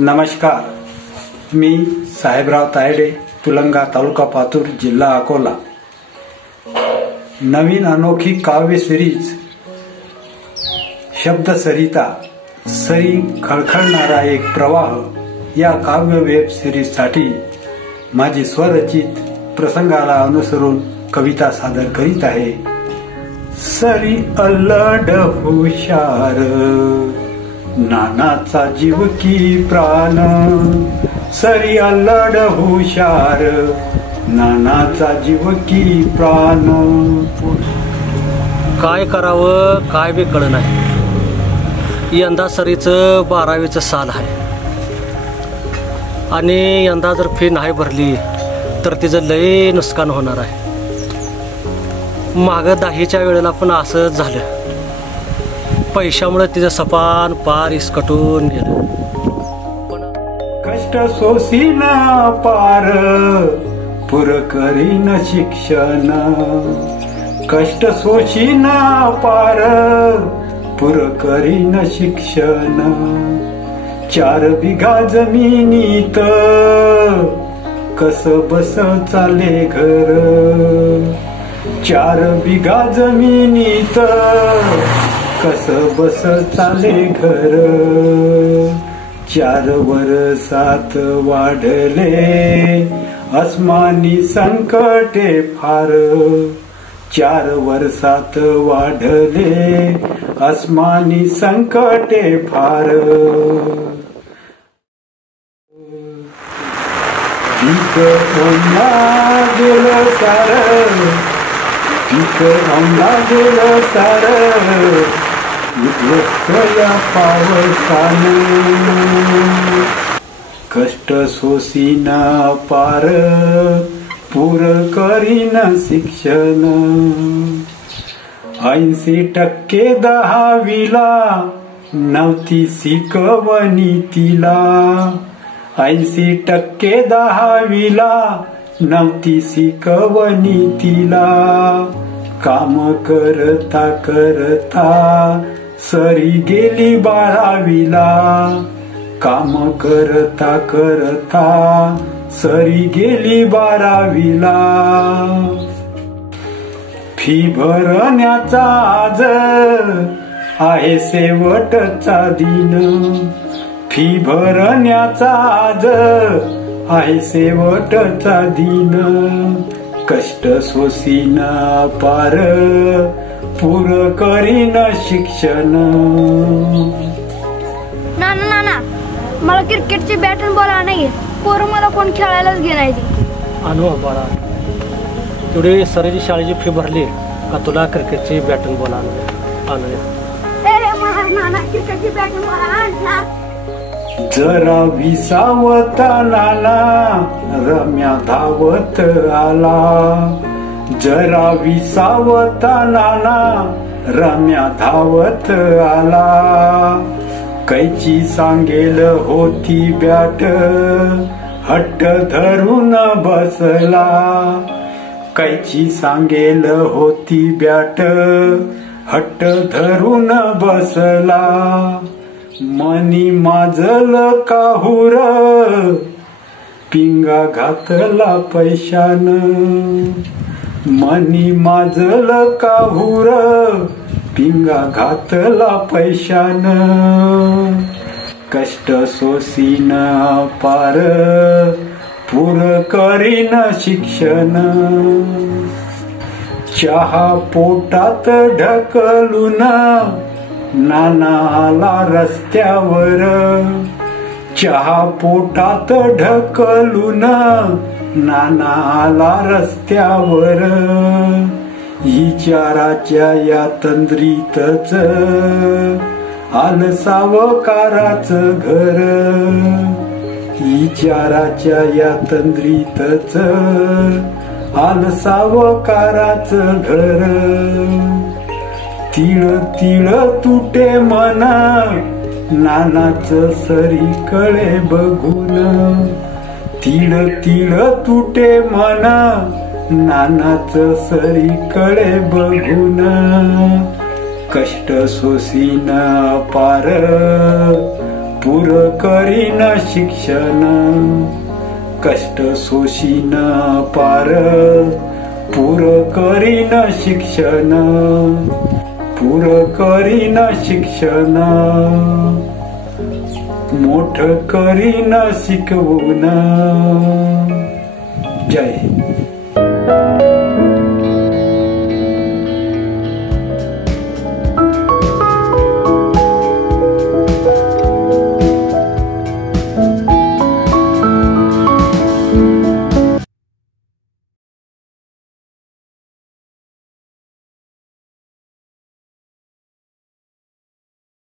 नमस्कार, मी साहेबराव तायडे, तुलंगा, तालुका पातूर, जिल्हा अकोला. नवीन अनोखी काव्य सिरीज शब्द सरिता, सरी खळखळणारा एक प्रवाह या काव्य वेब सिरीज साठी माझी स्वरचित प्रसंगाला अनुसरून कविता सादर करीत आहे. सरी अल्लड हुशार, नानाचा जीव की प्राण. सरी अल्लड हुशार, नानाचा जीव की प्राण. काय करावं काय बी कळत नाही. यंदा सरीचं 12वीचं साल आहे आणि यंदा जर फी नाही भरली तर तिचं लय नुकसान होणार आहे. मागं 10च्या वेळेला पण असंच झालं. पैशामुळे तिचं सपान पार इसकटून गेलं. कष्ट सोसीन पार, पुर करीन शिक्षण. कष्ट सोशीन पार, पुर करीन शिक्षण. 4 बिघा जमिनीत कस बस चाले घर. 4 बिघा जमिनीत कस बस चाले घर. 4 वर्षात वाढले अस्मानी संकटे फार. 4 वर्षात वाढले अस्मानी संकटे फार. पीक ओंडा गेलं सार, पीक ओंडा गेलं सार. उद्ध्वस्त पावसाने कष्ट सोसीन पार, पुर करीन शिक्षण. 80% 10वीला नव्हती शिकवणी तिला. 80% 10वीला नव्हती शिकवणी तिला. काम करता करता सरी गेली 12वीला. काम करता करता सरी गेली 12वीला. फी भरण्याचा आज आहे शेवटचा दिन. फी भरण्याचा आज आहे शेवटचा दिन. कष्ट सोसीन पार, पुर करीन शिक्षण. नाना मला क्रिकेटची बॅट आणि बॉल आणायची. पोरं मला कोण खेळायलाच घेणार. आणू बाळा, तेवढी सरीची शाळेची फी भरली का तुला क्रिकेटची बॅट आणि बॉल आणूया. नाना क्रिकेटची बॅट आणि बॉल आणला. जरा विसावता नाना रम्या धावत आला. जरा विसावता नाना रम्या धावत आला. कैची सांगेल होती बॅट, हट्ट धरून बसला. कैची सांगेल होती बॅट, हट्ट धरून बसला. मनी माजल काहुर, पिंगा घातला पैशान. मनी माजल काहुर, पिंगा घातला पैशान. कष्ट सोसीन पार, पुर करीन शिक्षण. चहा पोटात ढकलून नाना आला रस्त्यावर. चहा पोटात ढकलून नाना आला रस्त्यावर. विचाराच्या या तंद्रीतच आलं सावकाराच घर. विचाराच्या या तंद्रीतच आलं सावकाराच घर. तिळ तिळ तुटे मन, नानाच सरीकडे बघून. तिळ तिळ तुटे मन, नानाच सरीकडे बघून. कष्ट सोसीन पार, पुर करीन शिक्षण कष्ट सोशीन पार पुर करीन शिक्षण पुर करीन शिक्षण मोठ करीन शिकवून जय हिंद।